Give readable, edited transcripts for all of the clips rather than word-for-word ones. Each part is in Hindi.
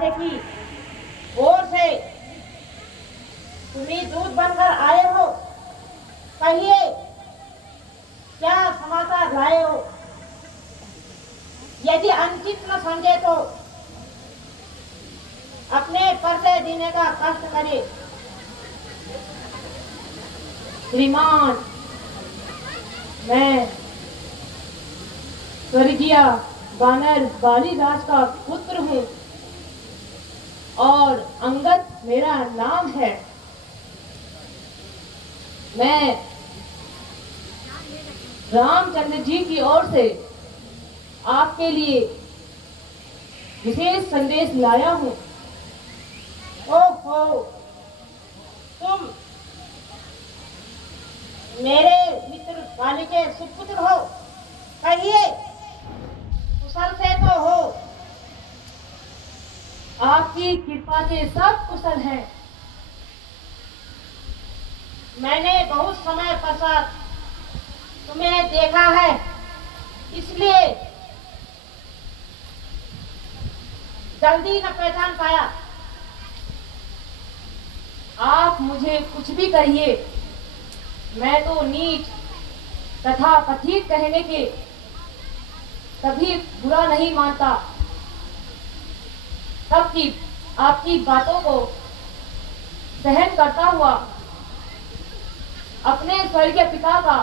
राधे की ओर से तुम्ही दूध बनकर आए हो। कहिए क्या समाचार लाए हो। यदि अनुचित न समझे तो अपने परिचय देने का कष्ट करे। श्रीमान, मैं स्वर्गीय वानर बालीराज का पुत्र हूँ और अंगद मेरा नाम है। मैं रामचंद्र जी की ओर से आपके लिए विशेष संदेश लाया हूँ। ओहो, तुम मेरे मित्र बाली के सुपुत्र हो। कहिए कुशल से तो हो। आपकी कृपा से सब कुशल हैं। मैंने बहुत समय पश्चात तुम्हें देखा है, इसलिए जल्दी न पहचान पाया। आप मुझे कुछ भी कहिए, मैं तो नीच तथा पथिक कहने के कभी बुरा नहीं मानता। सबकी आपकी बातों को सहन करता हुआ अपने स्वर्गीय पिता का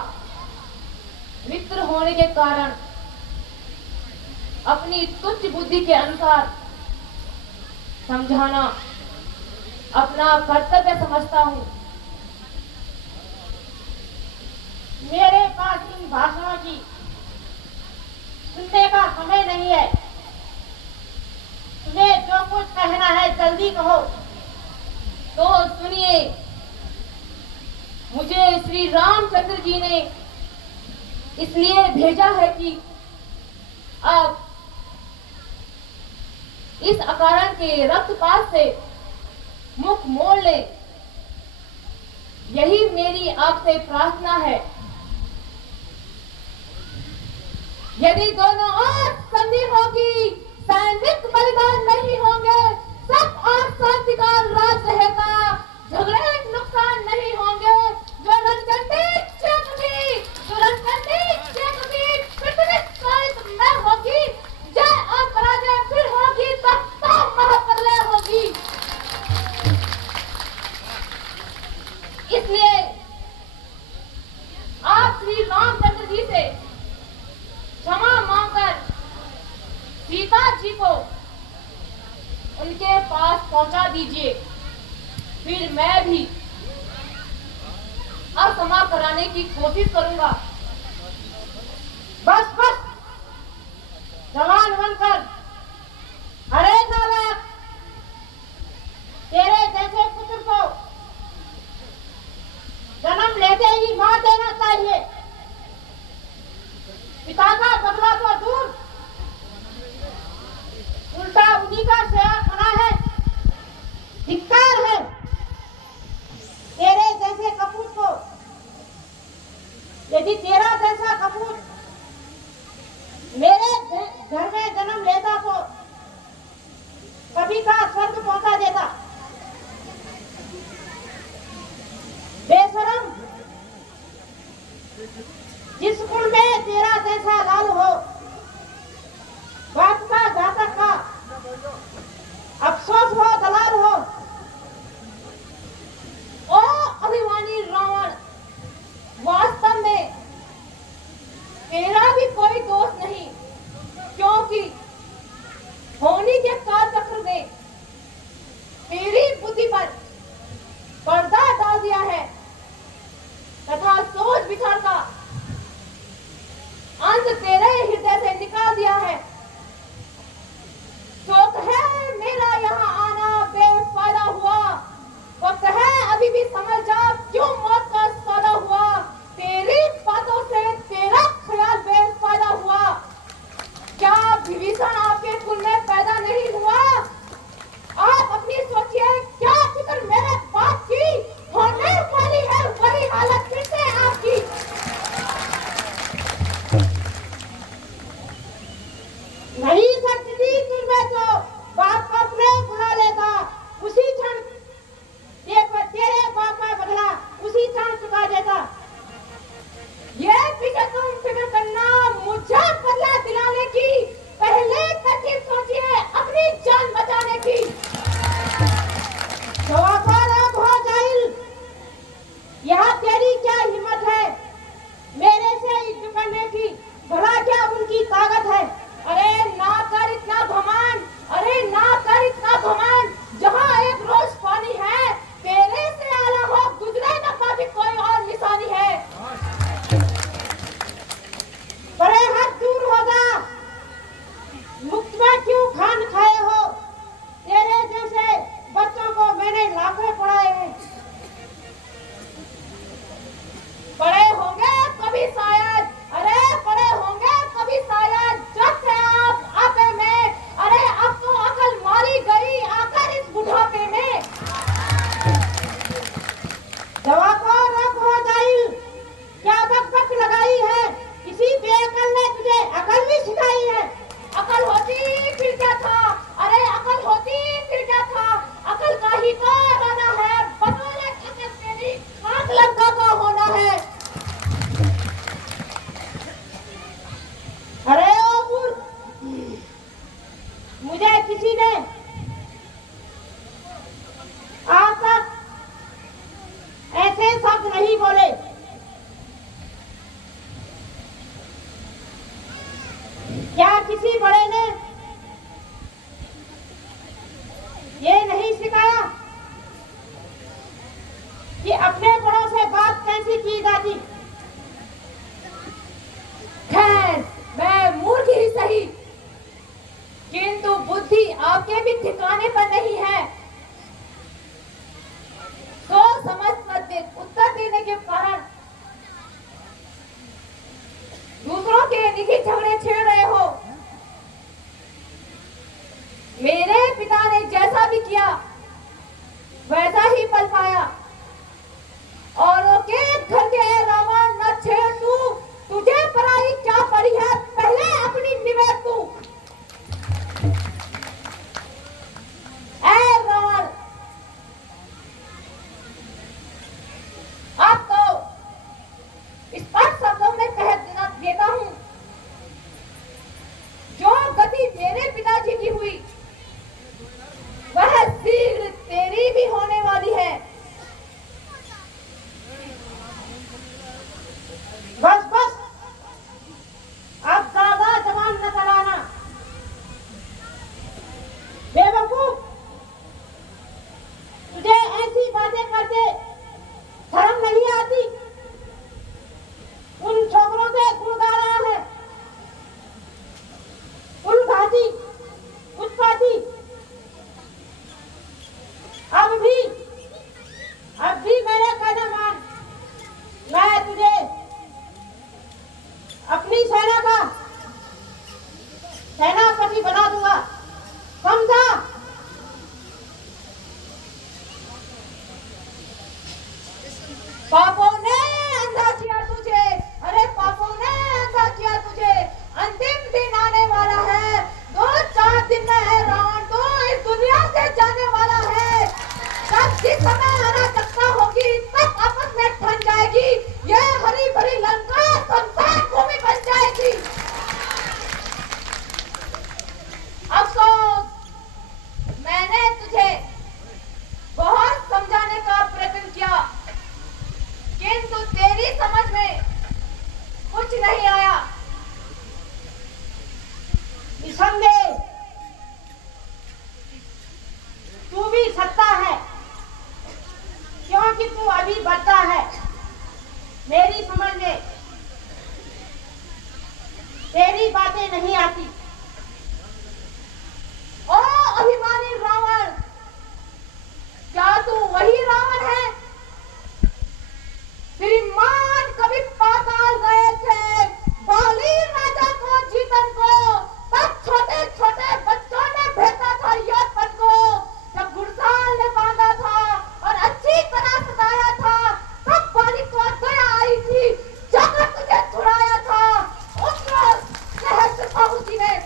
मित्र होने के कारण अपनी तुच्छ बुद्धि के अनुसार समझाना अपना कर्तव्य समझता हूँ। मेरे पास इन भाषणों की सुनने का समय नहीं है। तुम्हें जो कुछ कहना है जल्दी कहो। तो सुनिए, मुझे श्री रामचंद्र जी ने इसलिए भेजा है कि आप इस अकारण के रक्तपात से मुख मोड़ ले। यही मेरी आपसे प्रार्थना है। यदि दोनों ओर संधि होगी, सैनिक बलिदान नहीं होंगे, सब और शांति का राज रहेगा, झगड़े नुकसान नहीं होंगे। जो रणचंडी चेपगी, जो रणचंडी चेपगी, पृथ्वी कालिक न होगी। जय और पराजय फिर होगी, तब तो महाप्रलय होगी। इसलिए आप श्री रामचंद्र जी से क्षमा मांगकर सीता जी को उनके पास पहुंचा दीजिए। फिर मैं भी क्षमा कराने की कोशिश करूंगा। बस बस, जवान बनकर अरे नालायक, तेरे जैसे पुत्र को जन्म लेते ही मार देना चाहिए। पिता का बदला तो दूर, उल्टा उन्हीं का सेवा बना है। धिक्कार है तेरे जैसे कपूत को। यदि तेरा जैसा कपूत मेरे घर में जन्म लेता तो कभी का स्वर्ग पहुंचा देता। बेशरम, जिस कुल में तेरा जैसा लाल हो, बाप का घातक का अफसोस हो, दलाल हो। ओ अभिमानी रावण, वास्तव में तेरा भी कोई दोष नहीं, क्योंकि होनी के काल चक्र ने तेरी बुद्धि पर पर्दा डाल दिया है तथा सोच विचार का अंत तेरे हृदय से निकाल दिया है। शोक है वैसा ही पल पाया। औरों के घर के रावण न छेड़ तू, तुझे पराई क्या पड़ी है, पहले अपनी निवेद तू। ऐ रावण, आपको स्पष्ट शब्दों में कह देता हूं, जो गति मेरे पिताजी की हुई वह शीघ्र तेरी भी होने वाली है। बस बस, अब ज्यादा जबान न चलाना। बेवकूफ, तुझे ऐसी बातें करके शर्म नहीं आती? उन छोकरों से गुण गा रहा है, उलघाती, उत्पाती। अब भी मेरा कहना मान, मैं तुझे अपनी सेना का सेनापति बना दूंगा, समझा? पापों ने अंधा किया तुझे, अरे पापों ने अंधा किया तुझे। अंतिम दिन आने वाला है, 2-4 दिन में है रावण तो इस दुनिया से जाने वाला है। तब जिस समय अराजकता होगी तब आपस में ठन जाएगी, यह हरी भरी लंका संसार भूमि बन जाएगी। अफसोस, मैंने तुझे बहुत समझाने का प्रयत्न किया, किंतु तेरी समझ में कुछ नहीं आया। निसंदेह तू भी सत्ता है, क्योंकि तू अभी बच्चा है। मेरी समझ में तेरी बातें नहीं आती। ओ अभिमानी रावण, क्या तू वही रावण है? श्रीमान कभी पाताल गए थे बाली राजा को जीतन को, तब छोटे छोटे बच्चों ने भेजा था यौवन को। जब घुड़साल ने बांधा था और अच्छी तरह सताया था, तब बाली को दया आई थी, जाकर तुझे छुड़ाया था उस सहस्त्रबाहु जी ने।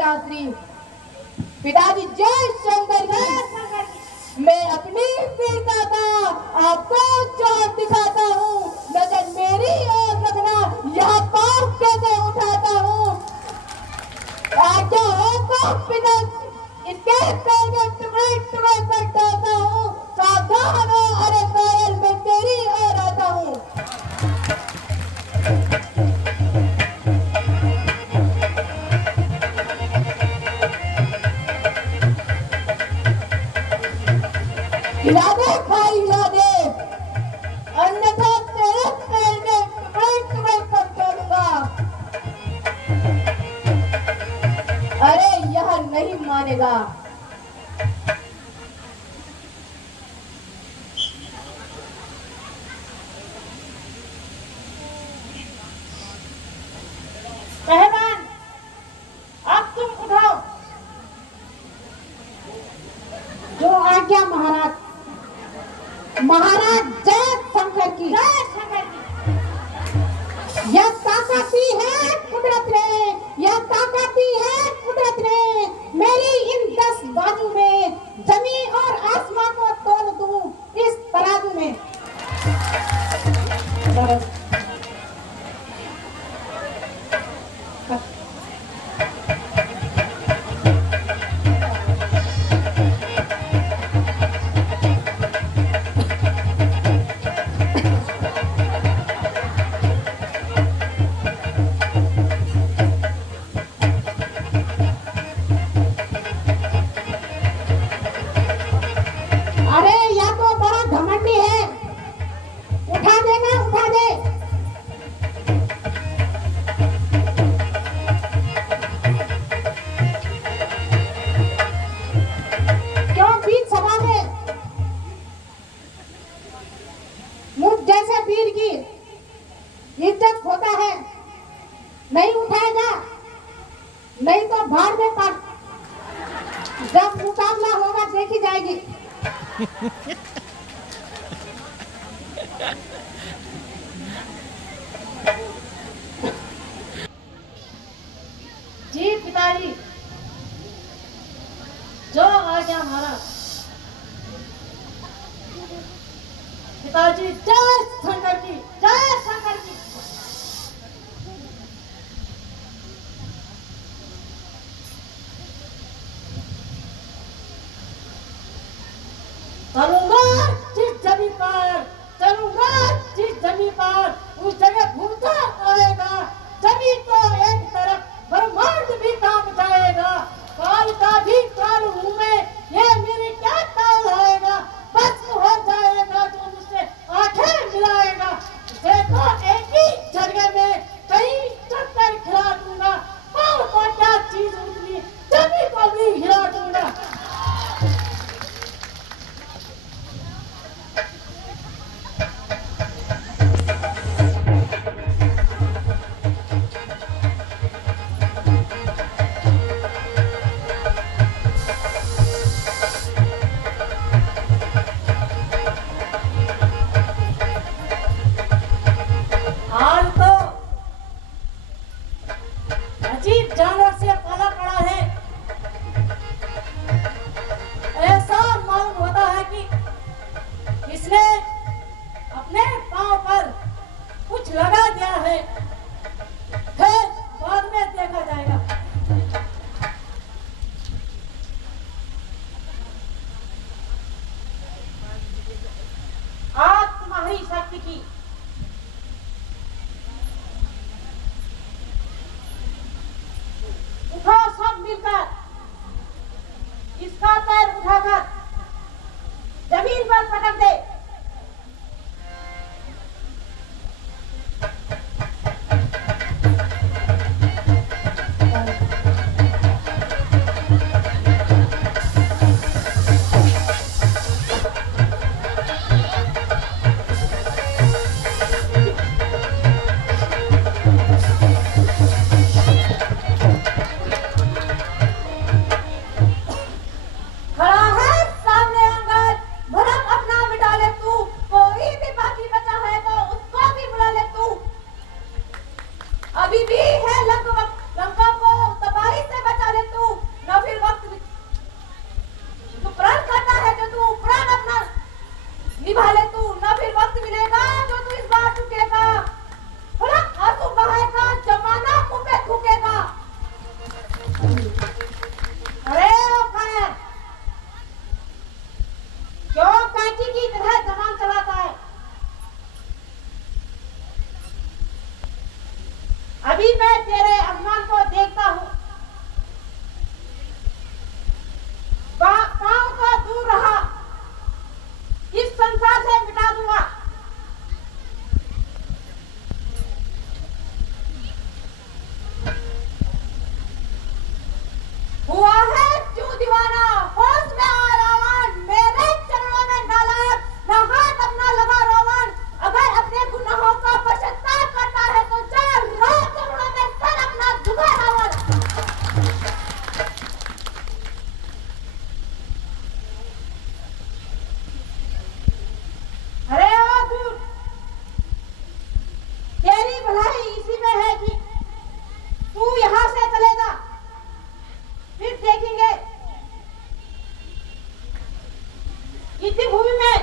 पिताश्री। पिताजी जय शंकर जी। मैं अपनी वीरता का आपको जोर दिखाता हूँ। नजर मेरी ओर रखना, यह पाप कैसे उठाता हूँ। क्या होगा पिता, इसके पैर के टुकड़े टुकड़े कर डालता हूँ। सावधान हो, अरे कायल, मैं तेरी ओर आता हूँ। हिला दे भाई, हिला दे, अन्यथा तेरे पैर के टुकड़े टुकड़े कर डालूंगा। अरे यह नहीं मानेगा। पहलवान, अब तुम उठाओ। जो आज्ञा महाराज। महाराज जय शंकर की। जय शंकर जी। यह ताकती है कुदरत ने, यह ताकती है कुदरत ने। मेरी इन 10 बाजू में जमीन और आसमां को तोल दूं इस तराजू में। अरे यह तो बड़ा घमंडी है। उठा देगा, उठा दे। क्यों बीच सभा में मुझ जैसे वीर की इज्जत होता है। नहीं उठाएगा, नहीं तो भाड़ में पड़। जब मुकाबला होगा देखी जाएगी। जी पिताजी, जो आज्ञा महाराज। पिताजी जय शंकर जी, जय शंकर जी। चलूंगा जिस जमीन पर, चलूंगा जिस जमीन पर, उस जगह भूचाल आएगा। जमीन तो एक तरफ, ब्रह्मांड भी कांप जाएगा। काल का भी काल हूं मैं, ये मेरी क्या काल आएगा। भस्म हो जाएगा जो मुझसे आंखें मिलाएगा। उसे तो एक ही जगह में कई चक्कर खिला दूंगा। पाँव को क्या चीज उतनी, जमीन को भी हिला दूंगा। हाल तो अजीब जानवर से पाला पड़ा है। ऐसा मालूम होता है कि इसने अपने पांव पर कुछ लगा दिया है। फिर बाद में देखा जाएगा। आज तुम्हारी शक्ति की उठो, सब मिलकर इसका पैर उठाकर जमीन पर पटक दे। अभी मैं तेरे अभिमान को देखता हूँ। पाँव तो दूर रहा, इस संसार से मिटा दूंगा। हुआ है क्यों दीवाना, होश में आ रावण, मेरे चरणों में न लाग, न हाथ अपना लगा रावण। अगर अपने गुनाहों का पश्चाताप करता है तो चल रो चरणों में सर अपना झुका रावण। अरे ओ दूर, तेरी भलाई इसी में है कि तू यहाँ से चलेगा, फिर देखेंगे इसी भूमि में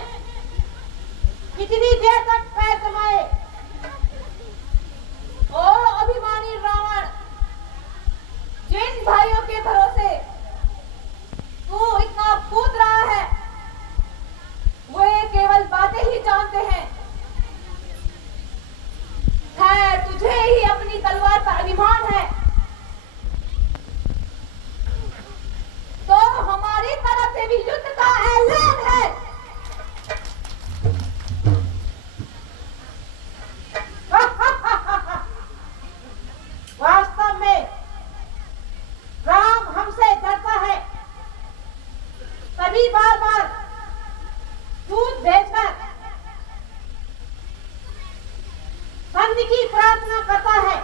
कितनी देर तक पैर जमाए। ओ अभिमानी रावण, जिन भाइयों के भरोसे तू इतना कूद रहा है वे केवल बातें ही जानते हैं। खैर तुझे ही अपनी तलवार पर अभिमान है तो हमारी तरफ से भी युद्ध का ऐलान है। वास्तव में राम हमसे डरता है, तभी बार बार दूध भेजकर संधि की प्रार्थना करता है।